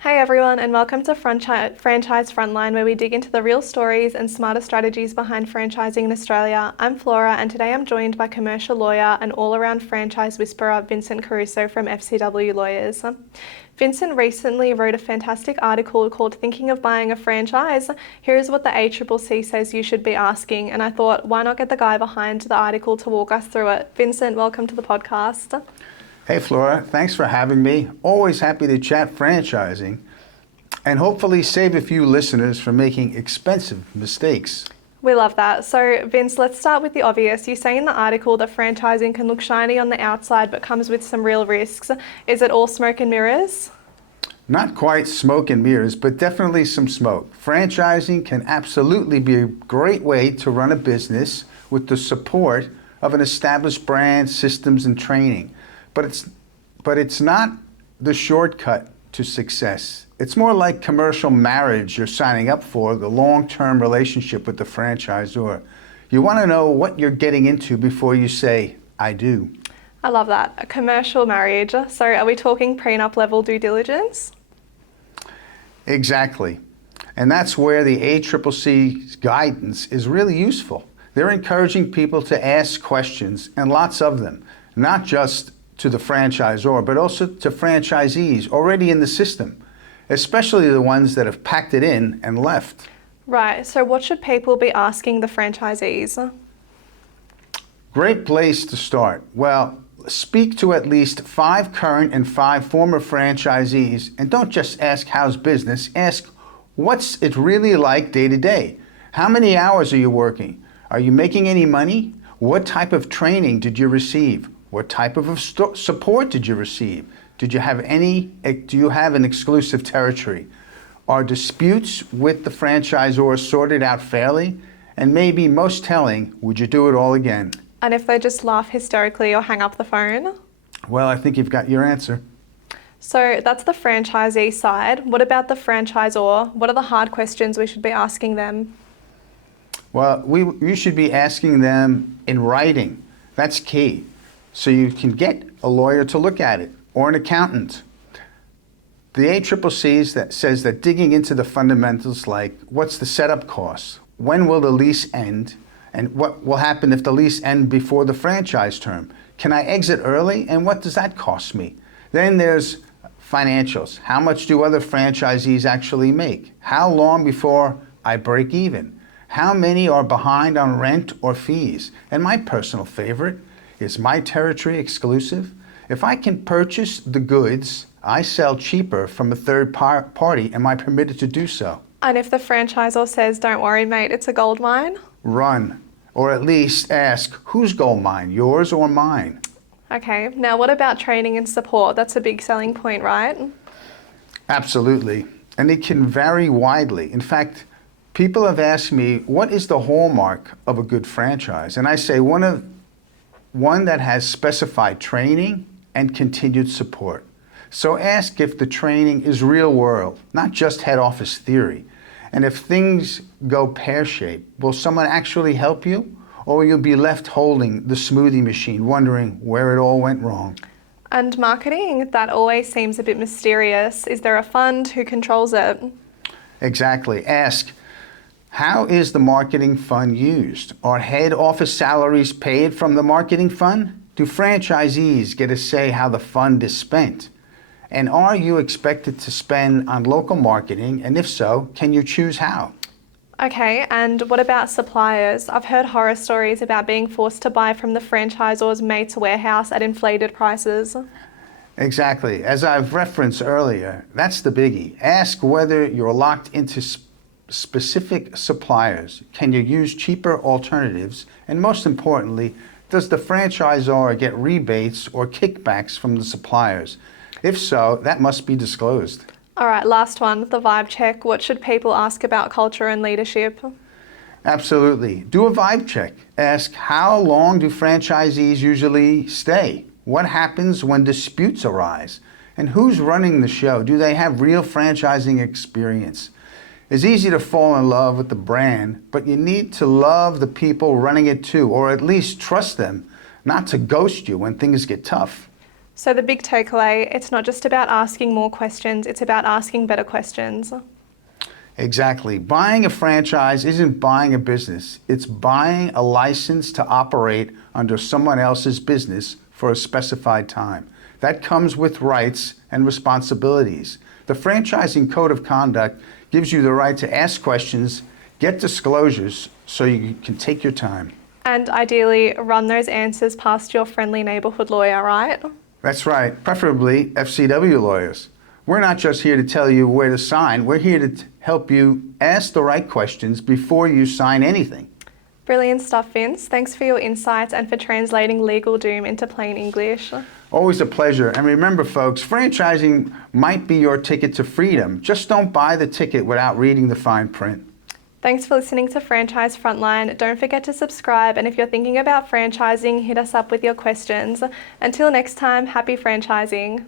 Hey everyone, and welcome to Franchise Frontline, where we dig into the real stories and smarter strategies behind franchising in Australia. I'm Flora, and today I'm joined by commercial lawyer and all-around franchise whisperer Vincent Caruso from FCW Lawyers. Vincent recently wrote a fantastic article called Thinking of Buying a Franchise. Here's what the ACCC says you should be asking, and I thought, why not get the guy behind the article to walk us through it? Vincent, welcome to the podcast. Hey Flora, thanks for having me. Always happy to chat franchising and hopefully save a few listeners from making expensive mistakes. We love that. So Vince, let's start with the obvious. You say in the article that franchising can look shiny on the outside but comes with some real risks. Is it all smoke and mirrors? Not quite smoke and mirrors, but definitely some smoke. Franchising can absolutely be a great way to run a business with the support of an established brand, systems, and training. But it's not the shortcut to success. It's more like commercial marriage you're signing up for, the long-term relationship with the franchisor. You want to know what you're getting into before you say, I do. I love that. A commercial marriage. So are we talking prenup level due diligence? Exactly. And that's where the ACCC's guidance is really useful. They're encouraging people to ask questions, and lots of them, not just to the franchisor, but also to franchisees already in the system, especially the ones that have packed it in and left. Right, so what should people be asking the franchisees? Great place to start. Well, speak to at least 5 current and 5 former franchisees, and don't just ask how's business, ask what's it really like day to day. How many hours are you working? Are you making any money? What type of training did you receive? What type of support did you receive? Do you have an exclusive territory? Are disputes with the franchisor sorted out fairly? And maybe most telling, would you do it all again? And if they just laugh hysterically or hang up the phone? Well, I think you've got your answer. So that's the franchisee side. What about the franchisor? What are the hard questions we should be asking them? Well, you should be asking them in writing. That's key. So you can get a lawyer to look at it, or an accountant. The ACCC says that digging into the fundamentals, like what's the setup cost, when will the lease end, and what will happen if the lease ends before the franchise term? Can I exit early, and what does that cost me? Then there's financials. How much do other franchisees actually make? How long before I break even? How many are behind on rent or fees? And my personal favorite, is my territory exclusive? If I can purchase the goods I sell cheaper from a third party, am I permitted to do so? And if the franchisor says, don't worry mate, it's a gold mine? Run, or at least ask, whose gold mine, yours or mine? Okay, now what about training and support? That's a big selling point, right? Absolutely, and it can vary widely. In fact, people have asked me, what is the hallmark of a good franchise? And I say one that has specified training and continued support. So ask if the training is real world, not just head office theory. And if things go pear-shaped, will someone actually help you? Or will you be left holding the smoothie machine, wondering where it all went wrong? And marketing, that always seems a bit mysterious. Is there a fund? Who controls it? Exactly. Ask, how is the marketing fund used? Are head office salaries paid from the marketing fund? Do franchisees get to say how the fund is spent? And are you expected to spend on local marketing? And if so, can you choose how? Okay, and what about suppliers? I've heard horror stories about being forced to buy from the franchisor's mate's warehouse at inflated prices. Exactly. As I've referenced earlier, that's the biggie. Ask whether you're locked into specific suppliers. Can you use cheaper alternatives? And most importantly, does the franchisor get rebates or kickbacks from the suppliers? If so, that must be disclosed. All right, last one, the vibe check. What should people ask about culture and leadership? Absolutely. Do a vibe check. Ask, how long do franchisees usually stay? What happens when disputes arise? And who's running the show? Do they have real franchising experience? It's easy to fall in love with the brand, but you need to love the people running it too, or at least trust them not to ghost you when things get tough. So the big takeaway, it's not just about asking more questions, it's about asking better questions. Exactly. Buying a franchise isn't buying a business. It's buying a license to operate under someone else's business for a specified time. That comes with rights and responsibilities. The Franchising Code of Conduct gives you the right to ask questions, get disclosures, so you can take your time. And ideally, run those answers past your friendly neighbourhood lawyer, right? That's right, preferably FCW lawyers. We're not just here to tell you where to sign, we're here to help you ask the right questions before you sign anything. Brilliant stuff, Vince. Thanks for your insights and for translating legal doom into plain English. Always a pleasure. And remember, folks, franchising might be your ticket to freedom. Just don't buy the ticket without reading the fine print. Thanks for listening to Franchise Frontline. Don't forget to subscribe, and if you're thinking about franchising, hit us up with your questions. Until next time, happy franchising.